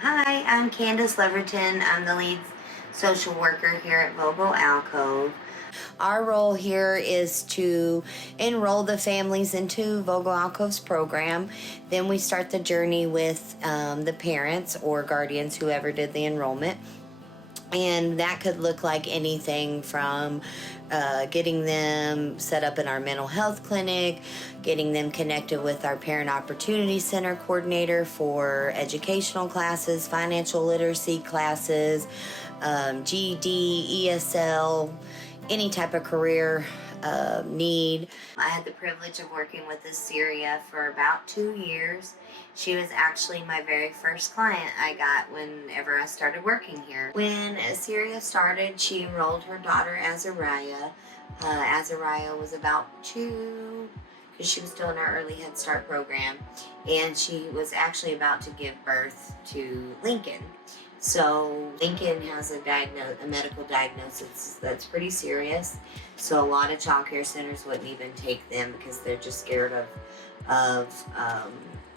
Hi, I'm Candace Leverton. I'm the lead social worker here at Vogel Alcove. Our role here is to enroll the families into Vogel Alcove's program. Then we start the journey with the parents or guardians, whoever did the enrollment. And that could look like anything from getting them set up in our mental health clinic, getting them connected with our Parent Opportunity Center coordinator for educational classes, financial literacy classes, GED, ESL, any type of career need. I had the privilege of working with Asyria for about 2 years. She was actually my very first client I got whenever I started working here. When Asyria started, she enrolled her daughter Asyria. Asyria was about 2, because she was still in our early Head Start program, and she was actually about to give birth to Lincoln. So Lincoln has a medical diagnosis that's pretty serious. So a lot of child care centers wouldn't even take them because they're just scared of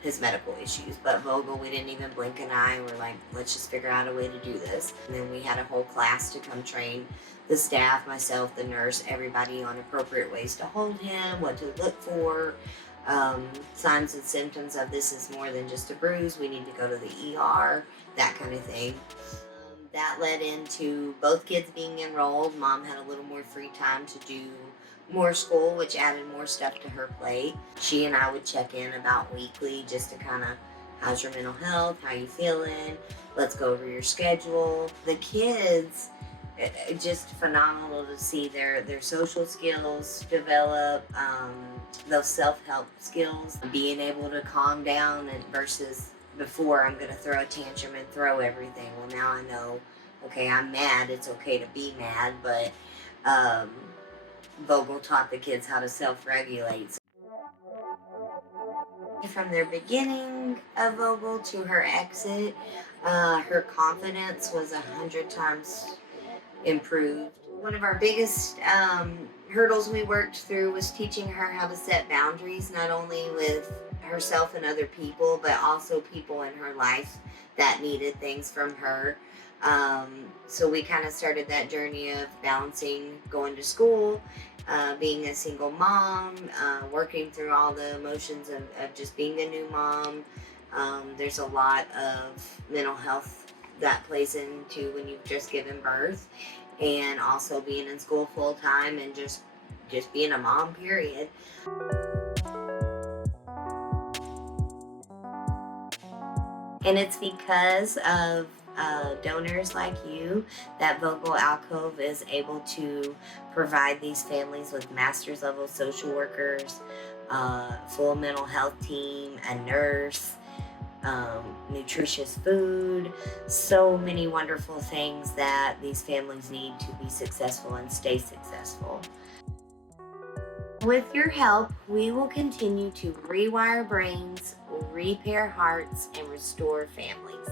his medical issues. But Vogel, we didn't even blink an eye. We're like, let's just figure out a way to do this. And then we had a whole class to come train the staff, myself, the nurse, everybody on appropriate ways to hold him, what to look for, signs and symptoms of this is more than just a bruise. We need to go to the ER, that kind of thing. That led into both kids being enrolled. Mom had a little more free time to do more school, which added more stuff to her plate. She and I would check in about weekly just to kind of, how's your mental health? How you feeling? Let's go over your schedule. The kids, just phenomenal to see their social skills develop, those self-help skills, being able to calm down, and versus before I'm going to throw a tantrum and throw everything. Well, now I know, okay, I'm mad. It's okay to be mad, but Vogel taught the kids how to self-regulate. From their beginning of Vogel to her exit, her confidence was 100 times improved. One of our biggest hurdles we worked through was teaching her how to set boundaries, not only with herself and other people, but also people in her life that needed things from her. So we kind of started that journey of balancing going to school, being a single mom, working through all the emotions of just being a new mom. There's a lot of mental health that plays into when you've just given birth, and also being in school full time and just being a mom, period. And it's because of donors like you that Vogel Alcove is able to provide these families with master's level social workers, full mental health team, a nurse, nutritious food, so many wonderful things that these families need to be successful and stay successful. With your help, we will continue to rewire brains, repair hearts, and restore families.